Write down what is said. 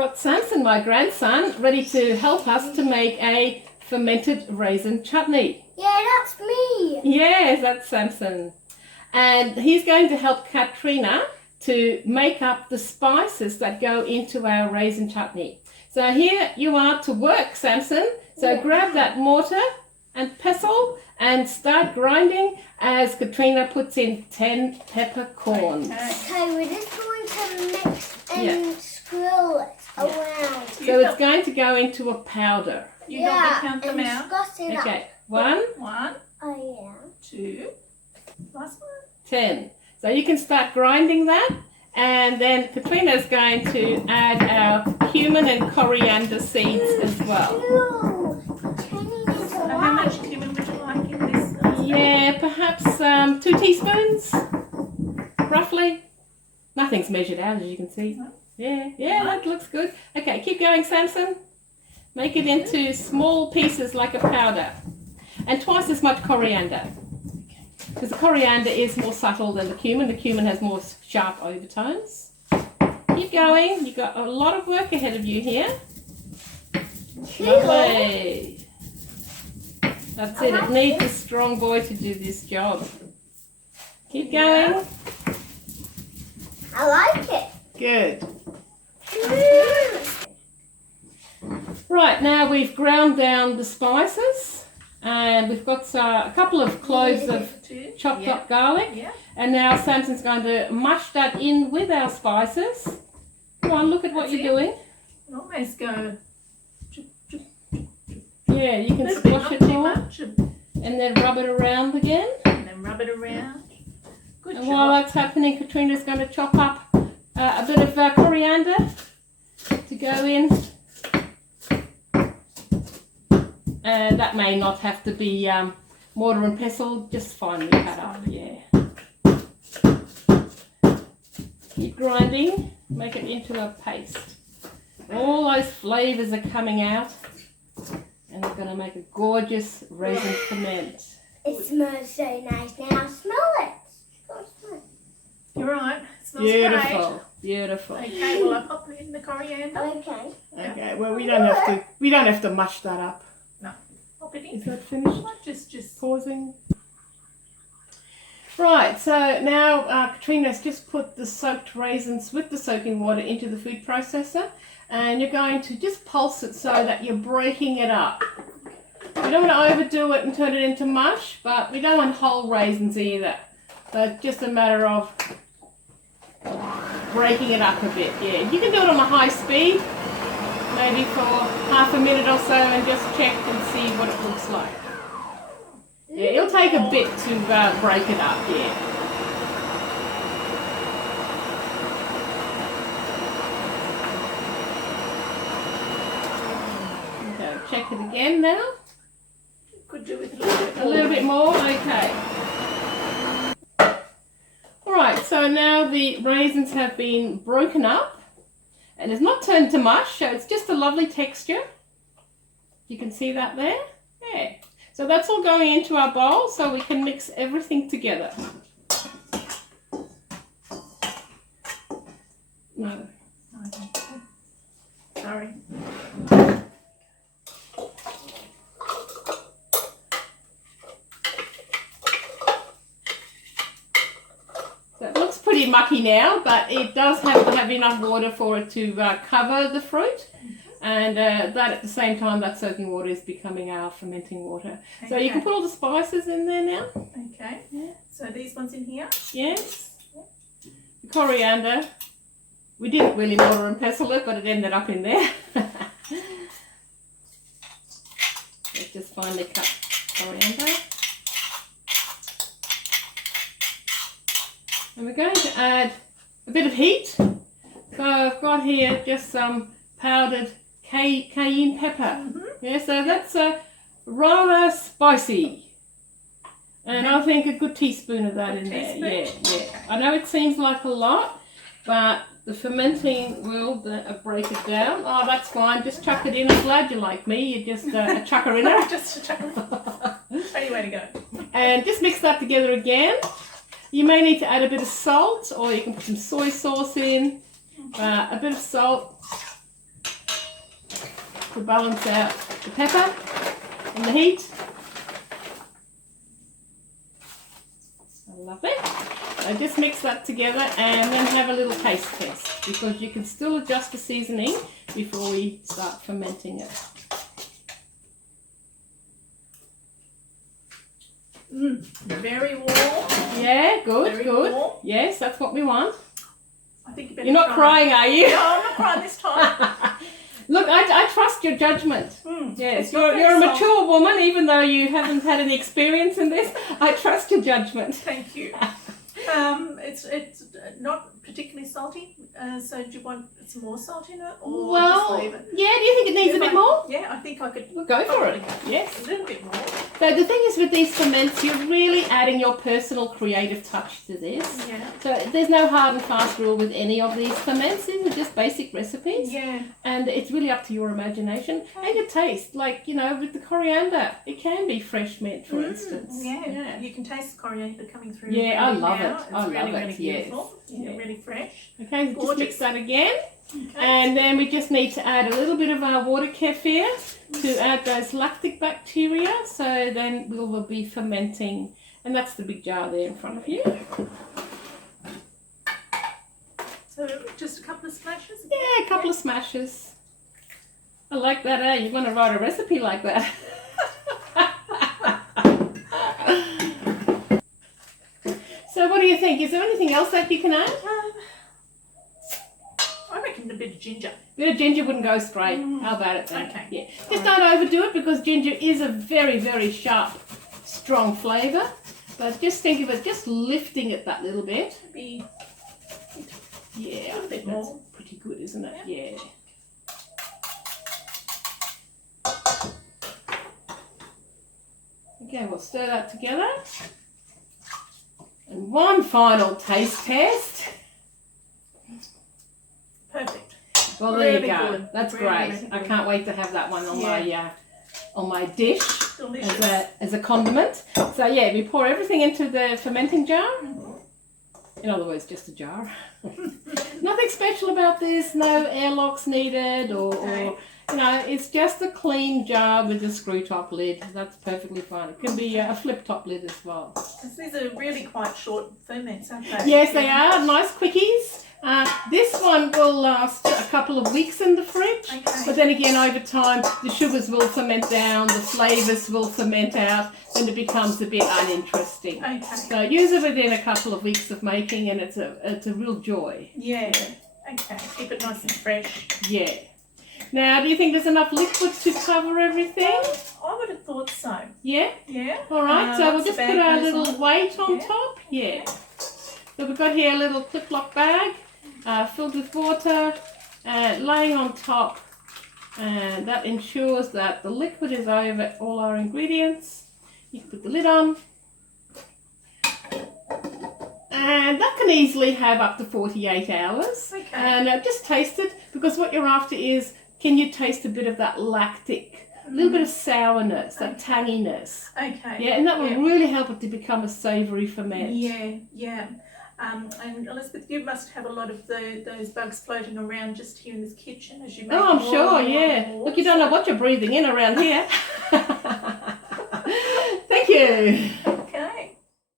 got Samson, my grandson, ready to help us to make a fermented raisin chutney. Yeah, that's me. Yes, that's Samson. And he's going to help Katrina to make up the spices that go into our raisin chutney. So here you are to work, Samson. So grab that mortar and pestle and start grinding as Katrina puts in 10 peppercorns. Okay, we're just going to mix and swirl it around. So it's going to go into a powder. You help me count them out. Okay, 1, Oh, yeah. 2, last one. 10. So you can start grinding that, and then Katrina's going to add our cumin and coriander seeds as well. So how much cumin would you like in this? Yeah, perhaps 2 teaspoons, roughly. Nothing's measured out, as you can see. Yeah, that looks good. Okay, keep going, Samson. Make it into small pieces like a powder. And twice as much coriander. Because the coriander is more subtle than the cumin. The cumin has more sharp overtones. Keep going. You've got a lot of work ahead of you here. Lovely. That's it. It needs a strong boy to do this job. Keep going. I like it. Good. Right, now we've ground down the spices. And we've got a couple of cloves of chopped up garlic. And now Samson's going to mush that in with our spices. Come on, look at what you're doing. Almost go. Yeah, you can squash it all. And then rub it around again. And then rub it around. Good And job. while that's happening, Katrina's going to chop up a bit of coriander to go in. And that may not have to be mortar and pestle, just finely cut up, yeah. Keep grinding, make it into a paste. All those flavours are coming out, and we're going to make a gorgeous raisin ferment. It smells so nice. Now smell it. You're right. It smells Beautiful, great. beautiful. Okay, well I pop in the coriander. Okay. Okay, well we don't have to mush that up. Pop it in. Is that finished? Just Pausing. Right, so now Katrina's just put the soaked raisins with the soaking water into the food processor, and you're going to just pulse it so that you're breaking it up. We don't want to overdo it and turn it into mush, but we don't want whole raisins either. So it's just a matter of breaking it up a bit, yeah. You can do it on a high speed, maybe for half a minute or so, and just check and see what it looks like. Yeah, it'll take a bit to break it up, yeah. Okay, check it again now. could do with A little bit more, okay. Alright, so now the raisins have been broken up and it's not turned to mush, so it's just a lovely texture. You can see that there? Yeah. So that's all going into our bowl so we can mix everything together. No. Sorry. So it looks pretty mucky now, but it does have to have enough water for it to cover the fruit. And that at the same time, that soaking water is becoming our fermenting water. Okay. So you can put all the spices in there now. Okay. Yeah. So these ones in here? Yes. The coriander. We didn't really mortar and pestle it, but it ended up in there. Let's just finely cut coriander. And we're going to add a bit of heat. So I've got here just some powdered cayenne pepper. Yeah, so that's rather spicy. And I think a good teaspoon of that in there. Yeah. I know it seems like a lot, but the fermenting will break it down. Oh, that's fine. Just chuck it in. I'm glad you like me. You're just a chucker-inner. Just a chucker. Only way to go. And just mix that together again. You may need to add a bit of salt, or you can put some soy sauce in. A bit of salt. to balance out the pepper and the heat. Lovely. So just mix that together and then have a little taste test, because you can still adjust the seasoning before we start fermenting it. Very warm. Yeah, good, Very good. warm. Yes, that's what we want. I think you better You're not try. crying, are you? No, I'm not crying this time. Look, I trust your judgment. Yes, It's not you're a very mature woman, even though you haven't had any experience in this. I trust your judgment. Thank you. It's not particularly salty. So do you want some more salt in it, or Well, just leave it? yeah, do you think it needs a bit more? Yeah, I think I could. We'll go for it. Yes. A little bit more. So the thing is with these ferments, you're really adding your personal creative touch to this. Yeah. So there's no hard and fast rule with any of these ferments. These are just basic recipes. Yeah. And it's really up to your imagination and your taste. Like, you know, with the coriander, it can be fresh mint, for instance. Yeah. You can taste the coriander coming through. Yeah, I love now. it. It's I really, love it, really beautiful. yes. Yeah, Yeah. really fresh. Okay, so just mix that again. Okay. And then we just need to add a little bit of our water kefir to add those lactic bacteria. So then we will be fermenting. And that's the big jar there in front of you. So just a couple of splashes? Yeah, a couple of smashes. I like that, eh? You're going to write a recipe like that. So what do you think? Is there anything else that you can add? I reckon a bit of ginger. A bit of ginger wouldn't go straight. How about it then? Okay. Yeah. Just don't overdo it, because ginger is a very, very sharp, strong flavour. But just think of it, just lifting it that little bit. Maybe Yeah, I little bit think that's more. pretty good, isn't it? Yeah. Okay, we'll stir that together. And one final taste test. perfect. Well, there Really you go. good. That's Really, great. really I good. can't wait to have that one on my dish Delicious. as a condiment. So yeah, we pour everything into the fermenting jar. In other words, just a jar. Nothing special about this. No airlocks needed, or you know, it's just a clean jar with a screw top lid. That's perfectly fine. It can be a flip top lid as well. These are really quite short ferments, aren't they? Yes, they are. Nice quickies. This one will last a couple of weeks in the fridge. Okay. But then again, over time, the sugars will ferment down, the flavours will ferment out, and it becomes a bit uninteresting. Okay. So use it within a couple of weeks of making, and it's a real joy. Yeah. Okay. Keep it nice and fresh. Yeah. Now, do you think there's enough liquid to cover everything? I would have thought so. Yeah? Yeah. All right, so we'll just put our little weight on Yeah. top. Yeah. So we've got here a little Ziploc bag filled with water, laying on top, and that ensures that the liquid is over all our ingredients. You can put the lid on. And that can easily have up to 48 hours. Okay. And just taste it, because what you're after is, can you taste a bit of that lactic, a little bit of sourness, that tanginess. Okay. Yeah, and that will really help it to become a savoury ferment. Yeah. And Elizabeth, you must have a lot of those bugs floating around just here in this kitchen as you make Oh, I'm more sure, and more yeah. and more. Look, you don't know what you're breathing in around here. Thank you.